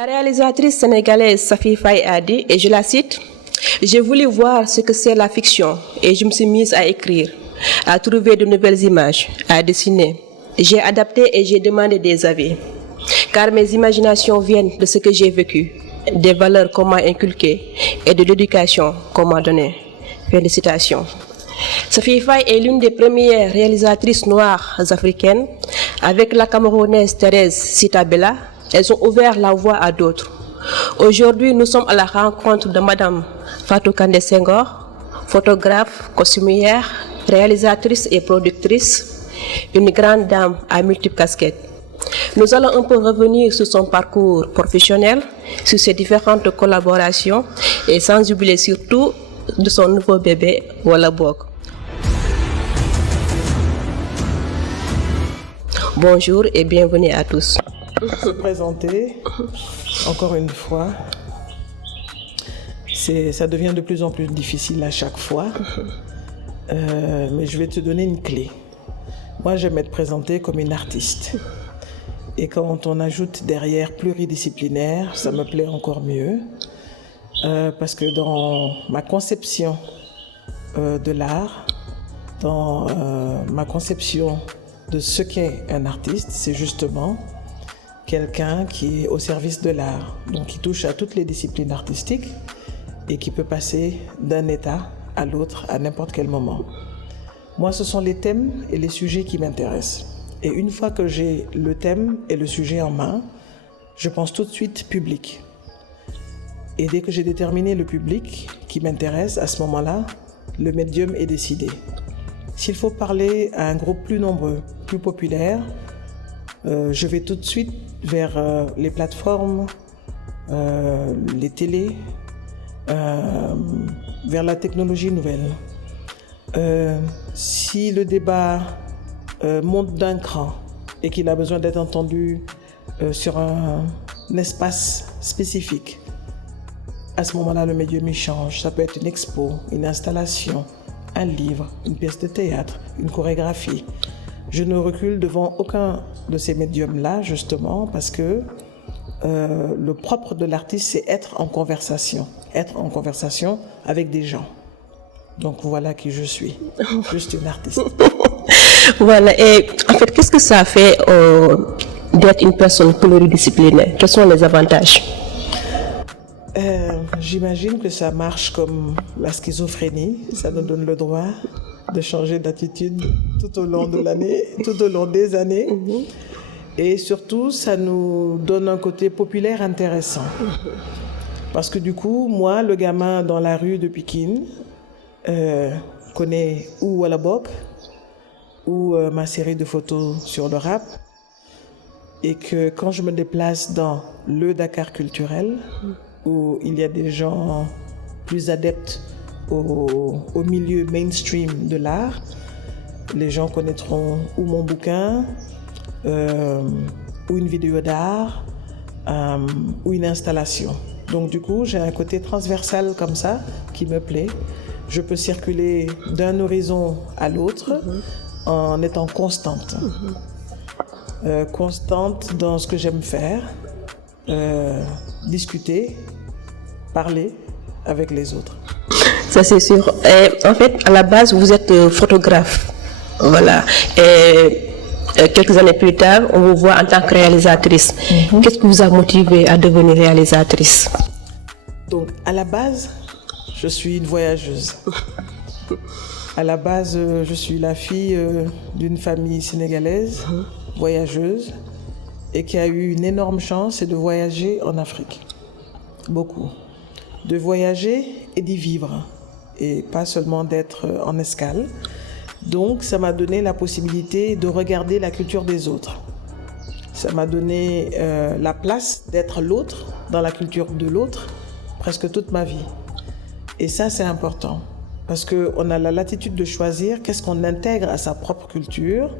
La réalisatrice sénégalaise Safi Faye a dit, et je la cite, « J'ai voulu voir ce que c'est la fiction et je me suis mise à écrire, à trouver de nouvelles images, à dessiner. J'ai adapté et j'ai demandé des avis, car mes imaginations viennent de ce que j'ai vécu, des valeurs qu'on m'a inculquées et de l'éducation qu'on m'a donnée. » Fin de citation. Safi Faye est l'une des premières réalisatrices noires africaines. Avec la Camerounaise Thérèse Sitabella, elles ont ouvert la voie à d'autres. Aujourd'hui, nous sommes à la rencontre de Madame Fatou Kandé Senghor, photographe, costumière, réalisatrice et productrice, une grande dame à multiples casquettes. Nous allons un peu revenir sur son parcours professionnel, sur ses différentes collaborations et sans oublier surtout de son nouveau bébé, Wala Bok. Bonjour et bienvenue à tous. Se présenter, encore une fois, ça devient de plus en plus difficile à chaque fois, mais je vais te donner une clé. Moi, j'aime être présentée comme une artiste. Et quand on ajoute derrière pluridisciplinaire, ça me plaît encore mieux, parce que dans ma conception de l'art, dans ma conception de ce qu'est un artiste, c'est justement quelqu'un qui est au service de l'art, donc qui touche à toutes les disciplines artistiques et qui peut passer d'un état à l'autre à n'importe quel moment. Moi, ce sont les thèmes et les sujets qui m'intéressent. Et une fois que j'ai le thème et le sujet en main, je pense tout de suite public. Et dès que j'ai déterminé le public qui m'intéresse, à ce moment-là, le médium est décidé. S'il faut parler à un groupe plus nombreux, plus populaire, je vais tout de suite vers les plateformes, les télés, vers la technologie nouvelle. Si le débat monte d'un cran et qu'il a besoin d'être entendu sur un espace spécifique, à ce moment-là, le médium il change. Ça peut être une expo, une installation, un livre, une pièce de théâtre, une chorégraphie. Je ne recule devant aucun de ces médiums-là, justement, parce que le propre de l'artiste, c'est être en conversation avec des gens. Donc voilà qui je suis, juste une artiste. Voilà, et en fait, qu'est-ce que ça fait d'être une personne pluridisciplinaire? Quels sont les avantages? J'imagine que ça marche comme la schizophrénie, ça nous donne le droit de changer d'attitude tout au long de l'année, tout au long des années. Et surtout, ça nous donne un côté populaire intéressant. Parce que du coup, moi, le gamin dans la rue de Pikine, connaît ou Wala Bok, ou ma série de photos sur le rap. Et que quand je me déplace dans le Dakar culturel, où il y a des gens plus adeptes au milieu mainstream de l'art, les gens connaîtront ou mon bouquin, ou une vidéo d'art, ou une installation. Donc du coup, j'ai un côté transversal comme ça qui me plaît. Je peux circuler d'un horizon à l'autre en étant constante. Constante dans ce que j'aime faire, discuter, parler avec les autres. Ça c'est sûr. Et en fait, à la base, vous êtes photographe. Voilà. Et quelques années plus tard, on vous voit en tant que réalisatrice. Qu'est-ce qui vous a motivé à devenir réalisatrice? Donc, à la base, je suis une voyageuse. À la base, je suis la fille d'une famille sénégalaise, voyageuse, et qui a eu une énorme chance, c'est de voyager en Afrique. Beaucoup. De voyager et d'y vivre, et pas seulement d'être en escale. Donc, ça m'a donné la possibilité de regarder la culture des autres. Ça m'a donné la place d'être l'autre, dans la culture de l'autre, presque toute ma vie. Et ça, c'est important, parce qu'on a la latitude de choisir qu'est-ce qu'on intègre à sa propre culture,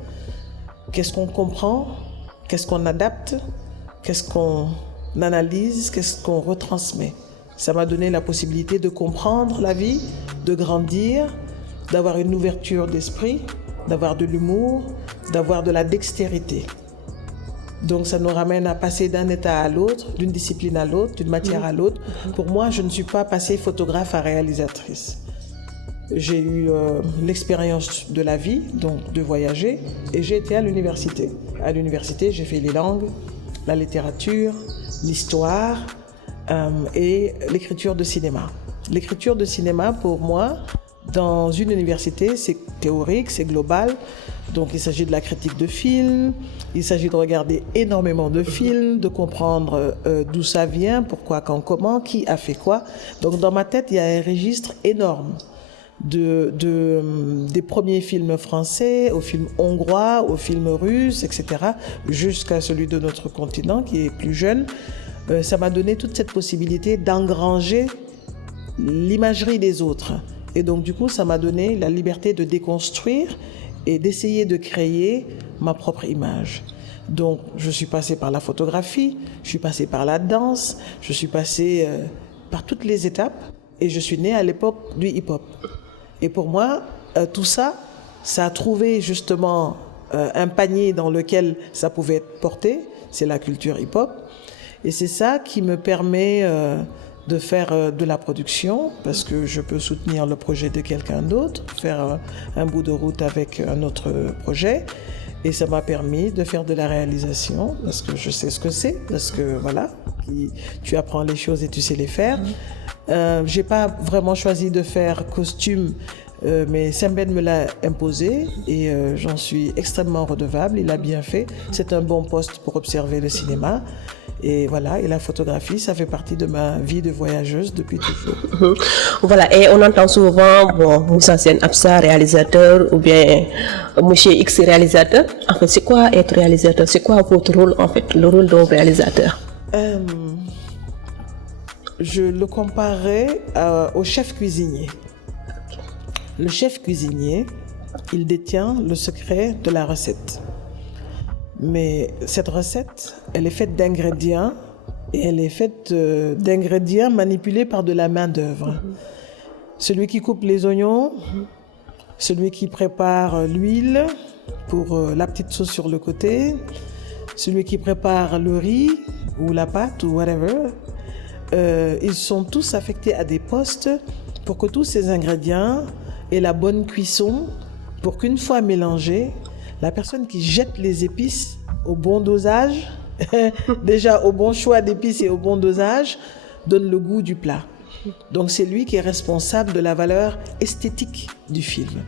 qu'est-ce qu'on comprend, qu'est-ce qu'on adapte, qu'est-ce qu'on analyse, qu'est-ce qu'on retransmet. Ça m'a donné la possibilité de comprendre la vie, de grandir, d'avoir une ouverture d'esprit, d'avoir de l'humour, d'avoir de la dextérité. Donc ça nous ramène à passer d'un état à l'autre, d'une discipline à l'autre, d'une matière à l'autre. Pour moi, je ne suis pas passée photographe à réalisatrice. J'ai eu l'expérience de la vie, donc de voyager, et j'ai été à l'université. À l'université, j'ai fait les langues, la littérature, l'histoire et l'écriture de cinéma. L'écriture de cinéma, pour moi, dans une université, c'est théorique, c'est global. Donc il s'agit de la critique de films, il s'agit de regarder énormément de films, de comprendre d'où ça vient, pourquoi, quand, comment, qui a fait quoi. Donc dans ma tête, il y a un registre énorme. Des premiers films français aux films hongrois, aux films russes, etc., jusqu'à celui de notre continent qui est plus jeune. Ça m'a donné toute cette possibilité d'engranger l'imagerie des autres. Et donc du coup, ça m'a donné la liberté de déconstruire et d'essayer de créer ma propre image. Donc je suis passée par la photographie, je suis passée par la danse, je suis passée par toutes les étapes et je suis née à l'époque du hip-hop. Et pour moi, tout ça, ça a trouvé justement un panier dans lequel ça pouvait être porté, c'est la culture hip-hop. Et c'est ça qui me permet de faire de la production, parce que je peux soutenir le projet de quelqu'un d'autre, faire un bout de route avec un autre projet. Et ça m'a permis de faire de la réalisation, parce que je sais ce que c'est, parce que voilà, tu apprends les choses et tu sais les faire. J'ai pas vraiment choisi de faire costume, mais Sembène me l'a imposé et j'en suis extrêmement redevable. Il a bien fait. C'est un bon poste pour observer le cinéma. Et voilà, et la photographie, ça fait partie de ma vie de voyageuse depuis toujours. Voilà, et on entend souvent, Moussa Sen Absa, réalisateur, ou bien Monsieur X réalisateur. En fait, c'est quoi être réalisateur? C'est quoi votre rôle, en fait, le rôle d'un réalisateur? Je le comparerais au chef cuisinier. Le chef cuisinier, il détient le secret de la recette. Mais cette recette, elle est faite d'ingrédients et elle est faite d'ingrédients manipulés par de la main-d'œuvre. Celui qui coupe les oignons, celui qui prépare l'huile pour la petite sauce sur le côté, celui qui prépare le riz ou la pâte ou whatever, ils sont tous affectés à des postes pour que tous ces ingrédients aient la bonne cuisson, pour qu'une fois mélangés, la personne qui jette les épices au bon dosage, déjà au bon choix d'épices et au bon dosage, donne le goût du plat. Donc c'est lui qui est responsable de la valeur esthétique du film.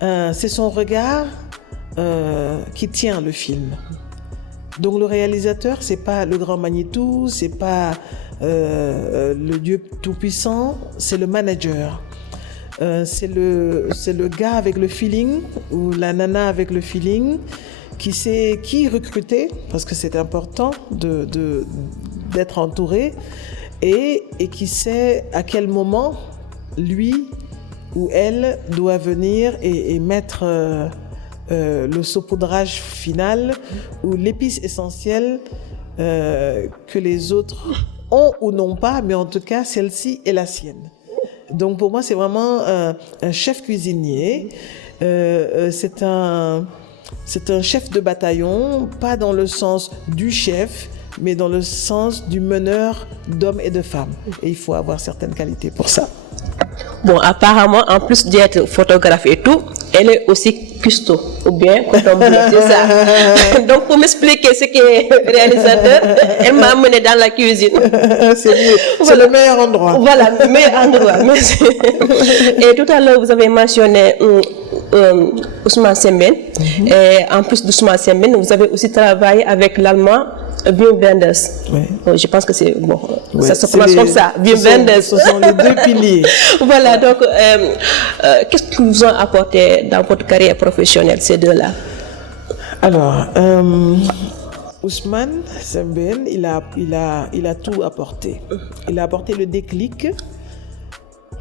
C'est son regard qui tient le film. Donc le réalisateur, c'est pas le grand Manitou, c'est pas le Dieu tout-puissant, c'est le manager. C'est le gars avec le feeling ou la nana avec le feeling qui sait qui recruter, parce que c'est important d'être entouré, et qui sait à quel moment lui ou elle doit venir et mettre le saupoudrage final ou l'épice essentielle que les autres ont ou n'ont pas, mais en tout cas celle-ci est la sienne. Donc pour moi c'est vraiment un chef cuisinier, c'est un chef de bataillon, pas dans le sens du chef, mais dans le sens du meneur d'hommes et de femmes. Et il faut avoir certaines qualités pour ça. Bon, apparemment, en plus d'être photographe et tout, elle est aussi cuistot, ou bien coton bleu, c'est ça. Donc, pour m'expliquer ce qu'est réalisateur, elle m'a amené dans la cuisine. C'est le meilleur endroit. Voilà, le meilleur endroit. Et tout à l'heure, vous avez mentionné Ousmane Sembène. Et en plus d'Ousmane Sembène, vous avez aussi travaillé avec l'allemand Wim Wenders. Oui. Je pense que c'est bon, oui, ça se prononce comme ça. Wim Wenders. Ce sont les deux piliers. Voilà, donc qu'est-ce que vous ont apporté dans votre carrière professionnelle, ces deux-là? Alors, Ousmane Sembène, il a tout apporté. Il a apporté le déclic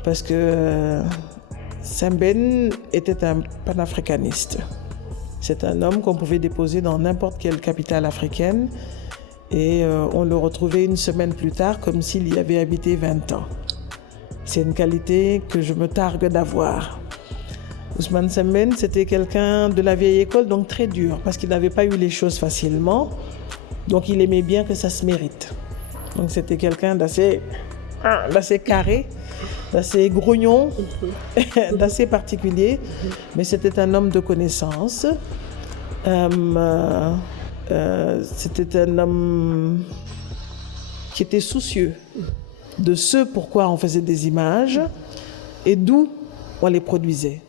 parce que Sembène était un panafricaniste. C'est un homme qu'on pouvait déposer dans n'importe quelle capitale africaine et on le retrouvait une semaine plus tard comme s'il y avait habité 20 ans. C'est une qualité que je me targue d'avoir. Ousmane Sembène, c'était quelqu'un de la vieille école, donc très dur, parce qu'il n'avait pas eu les choses facilement. Donc il aimait bien que ça se mérite. Donc c'était quelqu'un d'assez carré, d'assez grognon, d'assez particulier. Mais c'était un homme de connaissance. C'était un homme qui était soucieux de ce pourquoi on faisait des images et d'où on les produisait.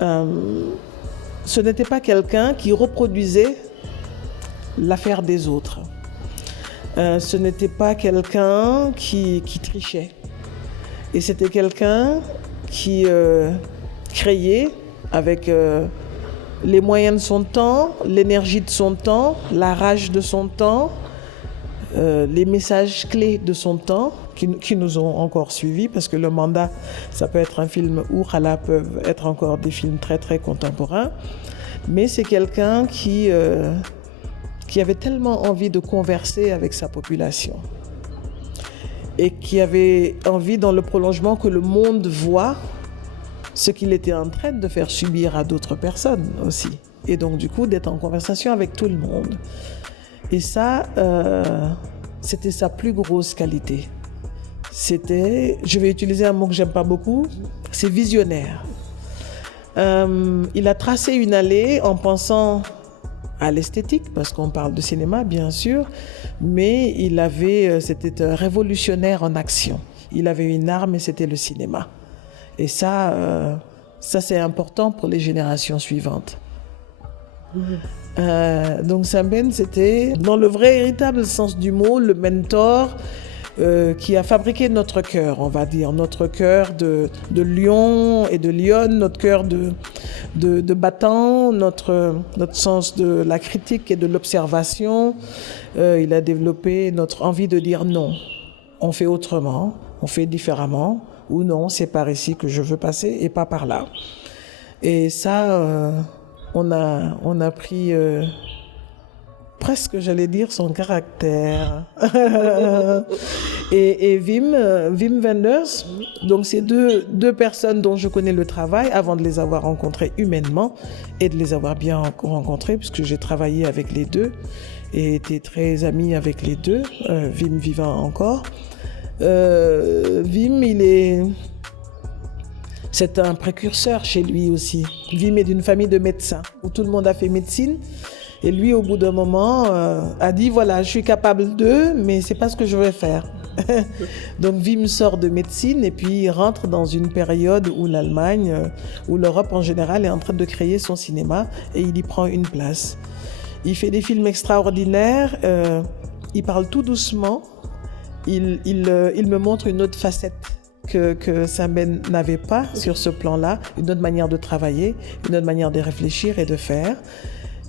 Ce n'était pas quelqu'un qui reproduisait l'affaire des autres. Ce n'était pas quelqu'un qui trichait. Et c'était quelqu'un qui créait avec les moyens de son temps, l'énergie de son temps, la rage de son temps, les messages clés de son temps qui nous ont encore suivis, parce que Le Mandat, ça peut être un film ou Khala peuvent être encore des films très très contemporains. Mais c'est quelqu'un qui avait tellement envie de converser avec sa population et qui avait envie, dans le prolongement, que le monde voit ce qu'il était en train de faire subir à d'autres personnes aussi. Et donc, du coup, d'être en conversation avec tout le monde. Et ça, c'était sa plus grosse qualité. C'était, je vais utiliser un mot que j'aime pas beaucoup, c'est visionnaire. Il a tracé une allée en pensant à l'esthétique, parce qu'on parle de cinéma, bien sûr, mais c'était un révolutionnaire en action. Il avait une arme et c'était le cinéma. Et ça c'est important pour les générations suivantes. Donc Sembène, c'était, dans le vrai véritable sens du mot, le mentor qui a fabriqué notre cœur, on va dire, notre cœur de lion et de lionne, notre cœur de battant, notre sens de la critique et de l'observation. Il a développé notre envie de dire non, on fait autrement, on fait différemment, ou non, c'est par ici que je veux passer et pas par là. Et ça, on a pris presque, j'allais dire, son caractère. et Wim Wenders, donc c'est deux personnes dont je connais le travail avant de les avoir rencontrés humainement et de les avoir bien rencontrés, puisque j'ai travaillé avec les deux et été très amie avec les deux, Wim vivant encore. Wim, c'est un précurseur chez lui aussi. Wim est d'une famille de médecins, où tout le monde a fait médecine. Et lui, au bout d'un moment, a dit, voilà, je suis capable de, mais c'est pas ce que je vais faire. Donc Wim sort de médecine et puis il rentre dans une période où l'Allemagne, où l'Europe en général est en train de créer son cinéma et il y prend une place. Il fait des films extraordinaires, il parle tout doucement, il me montre une autre facette que Sembène n'avait pas sur ce plan-là, une autre manière de travailler, une autre manière de réfléchir et de faire.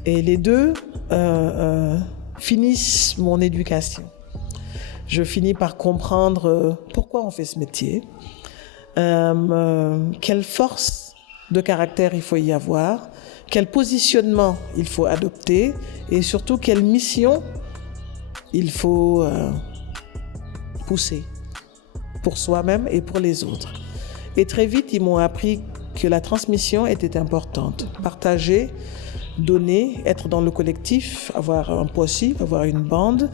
Et les deux finissent mon éducation. Je finis par comprendre pourquoi on fait ce métier, quelle force de caractère il faut y avoir, quel positionnement il faut adopter et surtout quelle mission il faut pousser pour soi-même et pour les autres. Et très vite, ils m'ont appris que la transmission était importante. Partager, donner, être dans le collectif, avoir un poissy, avoir une bande.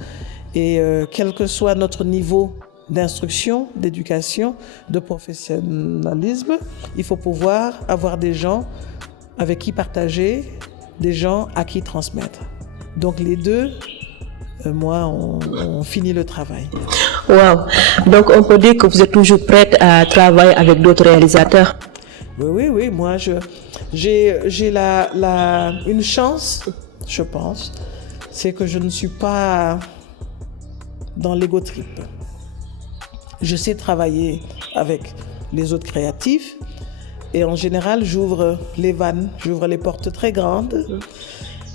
Et quel que soit notre niveau d'instruction, d'éducation, de professionnalisme, il faut pouvoir avoir des gens avec qui partager, des gens à qui transmettre. Donc les deux, moi, on finit le travail. Wow. Donc on peut dire que vous êtes toujours prête à travailler avec d'autres réalisateurs? Oui. Moi, j'ai une chance, je pense, c'est que je ne suis pas dans l'ego trip. Je sais travailler avec les autres créatifs et en général, j'ouvre les vannes, j'ouvre les portes très grandes.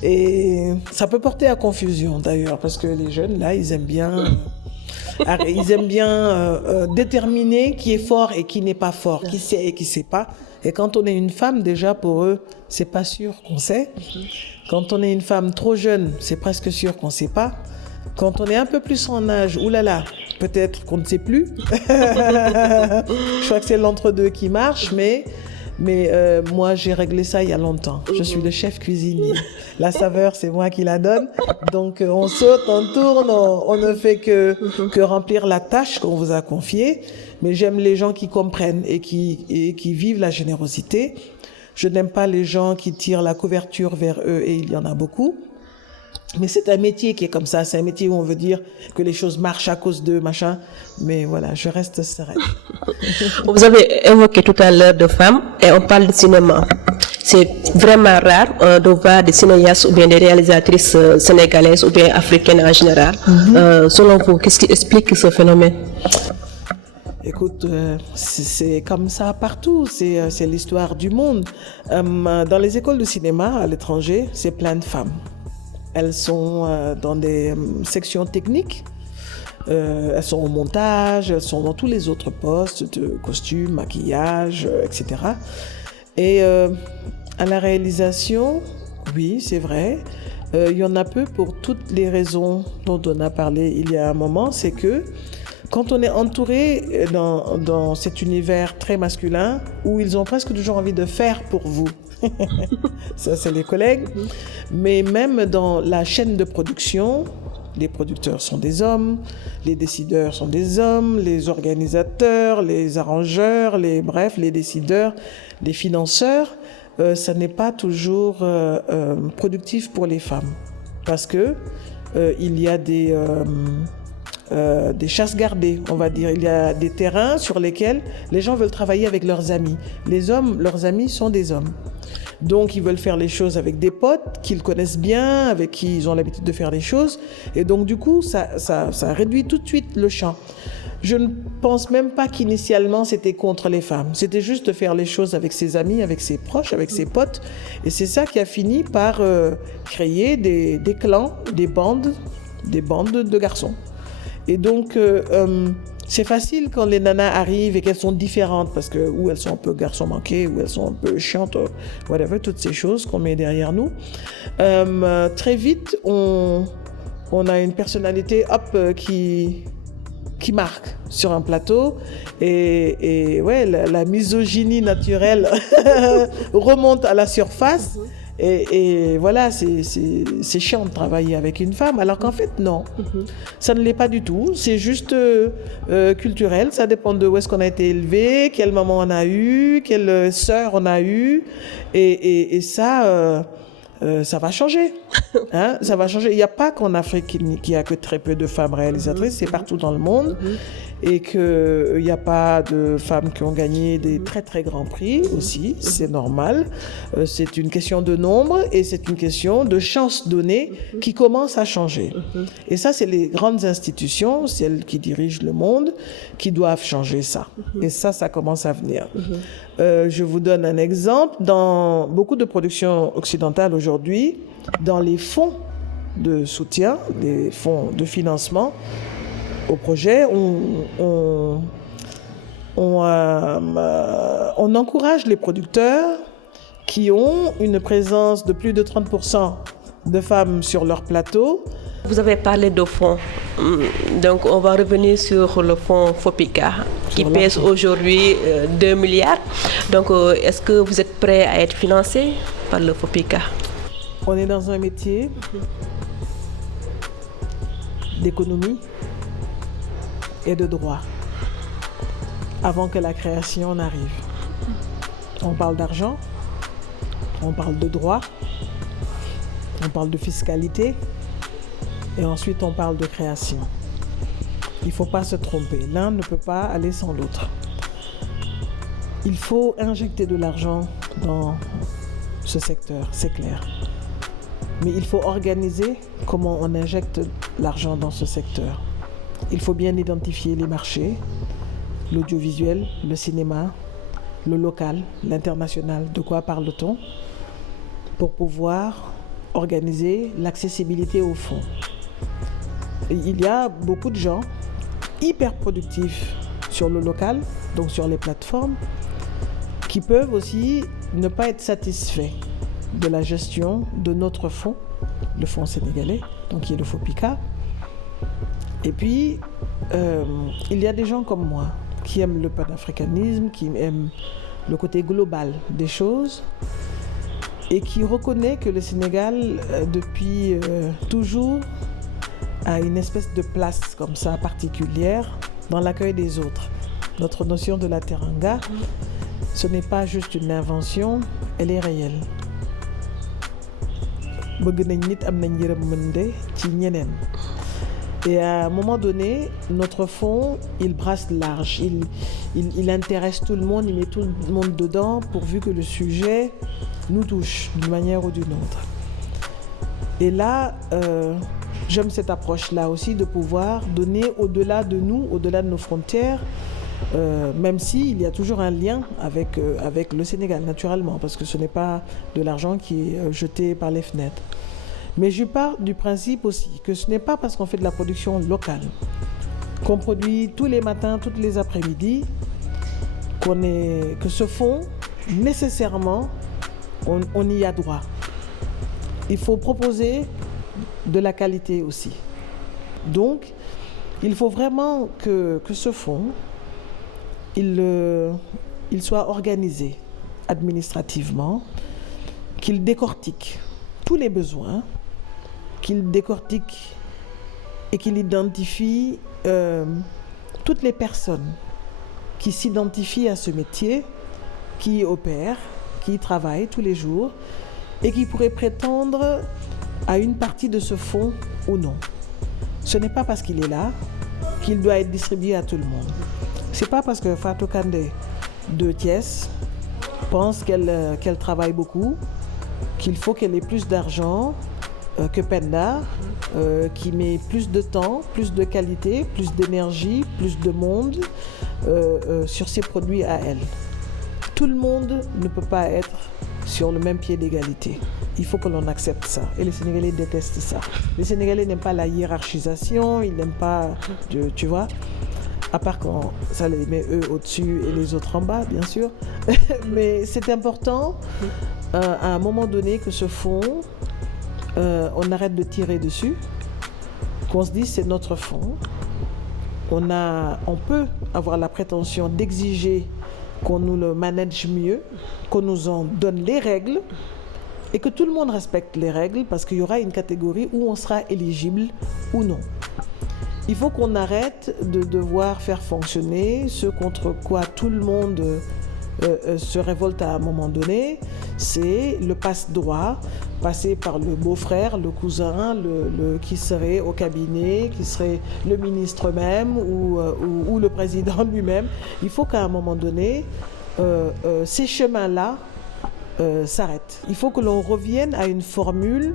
Et ça peut porter à confusion d'ailleurs, parce que les jeunes, là, ils aiment bien déterminer qui est fort et qui n'est pas fort, qui sait et qui ne sait pas. Et quand on est une femme, déjà, pour eux, c'est pas sûr qu'on sait. Quand on est une femme trop jeune, c'est presque sûr qu'on ne sait pas. Quand on est un peu plus en âge, oulala, peut-être qu'on ne sait plus. Je crois que c'est l'entre-deux qui marche, mais Mais moi, j'ai réglé ça il y a longtemps. Je suis le chef cuisinier. La saveur, c'est moi qui la donne. Donc, on saute, on tourne, on ne fait que remplir la tâche qu'on vous a confiée. Mais j'aime les gens qui comprennent et qui vivent la générosité. Je n'aime pas les gens qui tirent la couverture vers eux, et il y en a beaucoup. Mais c'est un métier qui est comme ça. C'est un métier où on veut dire que les choses marchent à cause d'eux, machin. Mais voilà, je reste sereine. Vous avez évoqué tout à l'heure de femmes et on parle de cinéma. C'est vraiment rare de voir des cinéastes ou bien des réalisatrices sénégalaises ou bien africaines en général. Selon vous, qu'est-ce qui explique ce phénomène? Écoute, c'est comme ça partout, c'est l'histoire du monde. Dans les écoles de cinéma à l'étranger, c'est plein de femmes. Elles sont dans des sections techniques, elles sont au montage, elles sont dans tous les autres postes de costume, maquillage, etc. Et à la réalisation, oui, c'est vrai, il y en a peu pour toutes les raisons dont on a parlé il y a un moment. C'est que quand on est entouré dans cet univers très masculin, où ils ont presque toujours envie de faire pour vous, ça c'est les collègues, mais même dans la chaîne de production, les producteurs sont des hommes, les décideurs sont des hommes, les organisateurs, les arrangeurs, les décideurs, les financeurs, ça n'est pas toujours productif pour les femmes, parce que il y a des chasses gardées, on va dire. Il y a des terrains sur lesquels les gens veulent travailler avec leurs amis. Les hommes, leurs amis sont des hommes. Donc, ils veulent faire les choses avec des potes qu'ils connaissent bien, avec qui ils ont l'habitude de faire les choses. Et donc, du coup, ça réduit tout de suite le champ. Je ne pense même pas qu'initialement, c'était contre les femmes. C'était juste de faire les choses avec ses amis, avec ses proches, avec ses potes. Et c'est ça qui a fini par créer des clans, des bandes de garçons. Et donc, c'est facile quand les nanas arrivent et qu'elles sont différentes, parce que ou elles sont un peu garçons manqués, ou elles sont un peu chiantes, whatever, toutes ces choses qu'on met derrière nous. Très vite, on a une personnalité qui marque sur un plateau, et ouais, la misogynie naturelle remonte à la surface. Et voilà, c'est chiant de travailler avec une femme, alors qu'en fait, non. Ça ne l'est pas du tout. C'est juste culturel. Ça dépend de où est-ce qu'on a été élevé, quelle maman on a eu, quelle sœur on a eu. Et ça, ça va changer. Hein? Ça va changer. Il n'y a pas qu'en Afrique qu'il n'y a que très peu de femmes réalisatrices. C'est partout dans le monde. Et qu'il n'y a pas de femmes qui ont gagné des très très grands prix aussi, c'est normal. C'est une question de nombre et c'est une question de chance donnée qui commence à changer. Et ça, c'est les grandes institutions, celles qui dirigent le monde, qui doivent changer ça. Et ça commence à venir. Je vous donne un exemple. Dans beaucoup de productions occidentales aujourd'hui, dans les fonds de soutien, les fonds de financement, au projet, on encourage les producteurs qui ont une présence de plus de 30% de femmes sur leur plateau. Vous avez parlé de fonds, donc on va revenir sur le fonds FOPICA qui pèse aujourd'hui 2 milliards. Donc est-ce que vous êtes prêt à être financé par le FOPICA? On est dans un métier d'économie et de droit avant que la création n'arrive. On parle d'argent, on parle de droit, on parle de fiscalité et ensuite on parle de création. Il ne faut pas se tromper, l'un ne peut pas aller sans l'autre. Il faut injecter de l'argent dans ce secteur, c'est clair. Mais il faut organiser comment on injecte l'argent dans ce secteur. Il faut bien identifier les marchés, l'audiovisuel, le cinéma, le local, l'international. De quoi parle-t-on? Pour pouvoir organiser l'accessibilité aux fonds. Et il y a beaucoup de gens hyper productifs sur le local, donc sur les plateformes, qui peuvent aussi ne pas être satisfaits de la gestion de notre fonds, le fonds sénégalais, donc qui est le FOPICA. Et puis, il y a des gens comme moi qui aiment le panafricanisme, qui aiment le côté global des choses et qui reconnaît que le Sénégal, depuis toujours, a une espèce de place comme ça particulière dans l'accueil des autres. Notre notion de la teranga, ce n'est pas juste une invention, elle est réelle. Et à un moment donné, notre fonds, il brasse large, il intéresse tout le monde, il met tout le monde dedans pourvu que le sujet nous touche d'une manière ou d'une autre. Et là, j'aime cette approche-là aussi de pouvoir donner au-delà de nous, au-delà de nos frontières, même s'il y a toujours un lien avec le Sénégal, naturellement, parce que ce n'est pas de l'argent qui est jeté par les fenêtres. Mais je pars du principe aussi que ce n'est pas parce qu'on fait de la production locale, qu'on produit tous les matins, toutes les après-midi, que ce fonds, nécessairement, on y a droit. Il faut proposer de la qualité aussi. Donc, il faut vraiment que ce fonds, il soit organisé administrativement, qu'il décortique tous les besoins, qu'il décortique et qu'il identifie toutes les personnes qui s'identifient à ce métier, qui y opèrent, qui y travaillent tous les jours et qui pourraient prétendre à une partie de ce fonds ou non. Ce n'est pas parce qu'il est là qu'il doit être distribué à tout le monde. C'est pas parce que Fatou Kandé de Thiès pense qu'elle travaille beaucoup qu'il faut qu'elle ait plus d'argent que Penda, qui met plus de temps, plus de qualité, plus d'énergie, plus de monde sur ses produits à elle. Tout le monde ne peut pas être sur le même pied d'égalité. Il faut que l'on accepte ça. Et les Sénégalais détestent ça. Les Sénégalais n'aiment pas la hiérarchisation, ils n'aiment pas, tu vois, à part quand ça les met eux au-dessus et les autres en bas, bien sûr. Mais c'est important, à un moment donné, que ce fonds, on arrête de tirer dessus, qu'on se dise c'est notre fonds. On peut avoir la prétention d'exiger qu'on nous le manage mieux, qu'on nous en donne les règles et que tout le monde respecte les règles parce qu'il y aura une catégorie où on sera éligible ou non. Il faut qu'on arrête de devoir faire fonctionner ce contre quoi tout le monde se révolte à un moment donné, c'est le passe-droit, passer par le beau-frère, le cousin, qui serait au cabinet, qui serait le ministre même ou le président lui-même. Il faut qu'à un moment donné, ces chemins-là s'arrêtent. Il faut que l'on revienne à une formule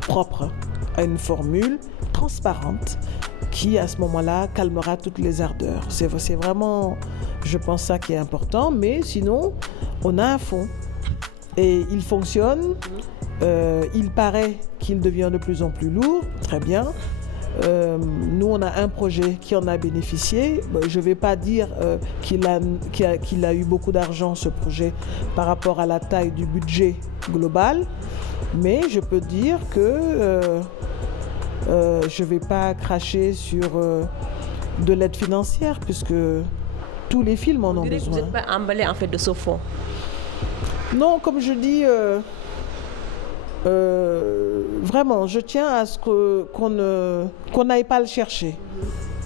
propre, à une formule transparente qui, à ce moment-là, calmera toutes les ardeurs. C'est vraiment, je pense, ça qui est important. Mais sinon, on a un fonds et il fonctionne. Il paraît qu'il devient de plus en plus lourd. Très bien. Nous, on a un projet qui en a bénéficié. Je ne vais pas dire qu'il a eu beaucoup d'argent, ce projet, par rapport à la taille du budget global. Mais je peux dire que je ne vais pas cracher sur de l'aide financière, puisque tous les films en ont besoin. Vous n'êtes pas emballé en fait de ce fonds? Non, comme je dis, vraiment, je tiens à ce qu'on n'aille pas le chercher.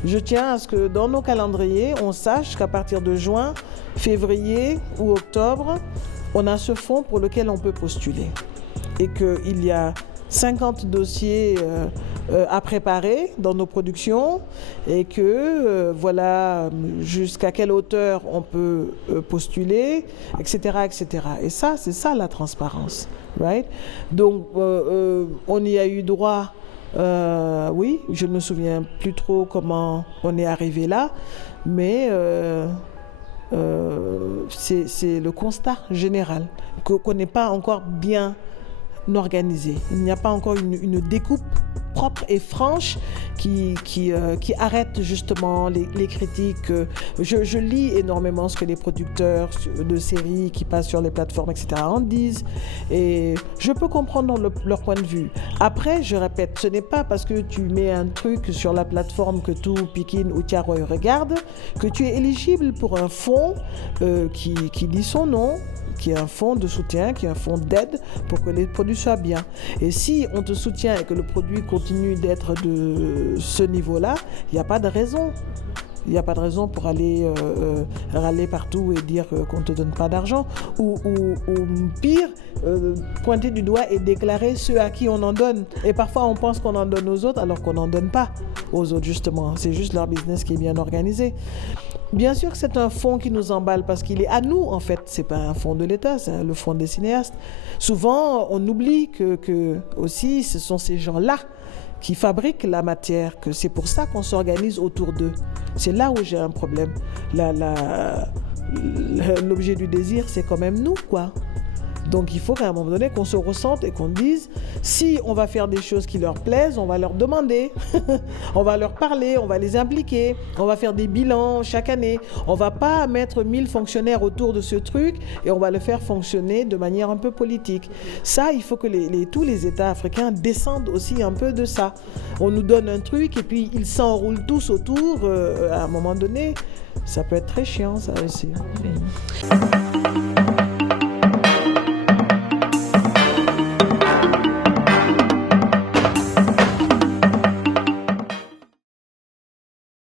Je tiens à ce que dans nos calendriers, on sache qu'à partir de juin, février ou octobre, on a ce fonds pour lequel on peut postuler. Et qu'il y a 50 dossiers à préparer dans nos productions et que voilà jusqu'à quelle hauteur on peut postuler, etc., etc. Et ça, c'est ça la transparence, right? Donc on y a eu droit, oui, je ne me souviens plus trop comment on est arrivé là, mais c'est le constat général qu'on n'est pas encore bien organisé. Il n'y a pas encore une découpe propre et franche qui arrête justement les critiques. Je lis énormément ce que les producteurs de séries qui passent sur les plateformes, etc. en disent, et je peux comprendre leur point de vue. Après, je répète, ce n'est pas parce que tu mets un truc sur la plateforme que tout Pikine ou Tiaroy regarde que tu es éligible pour un fonds qui dit son nom, qui est un fonds de soutien, qui est un fonds d'aide pour que les produits soient bien. Et si on te soutient et que le produit continue d'être de ce niveau-là, il n'y a pas de raison. Il n'y a pas de raison pour aller râler partout et dire qu'on ne te donne pas d'argent. Ou pire, pointer du doigt et déclarer ceux à qui on en donne. Et parfois, on pense qu'on en donne aux autres alors qu'on n'en donne pas aux autres, justement. C'est juste leur business qui est bien organisé. Bien sûr que c'est un fonds qui nous emballe parce qu'il est à nous, en fait. Ce n'est pas un fonds de l'État, c'est le fonds des cinéastes. Souvent, on oublie que aussi, ce sont ces gens-là qui fabriquent la matière, que c'est pour ça qu'on s'organise autour d'eux. C'est là où j'ai un problème. L'objet du désir, c'est quand même nous, quoi. Donc il faut qu'à un moment donné qu'on se ressente et qu'on dise, si on va faire des choses qui leur plaisent, on va leur demander, on va leur parler, on va les impliquer, on va faire des bilans chaque année. On va pas mettre 1000 fonctionnaires autour de ce truc et on va le faire fonctionner de manière un peu politique. Ça, il faut que tous les États africains descendent aussi un peu de ça. On nous donne un truc et puis ils s'enroulent tous autour. À un moment donné, ça peut être très chiant, ça aussi.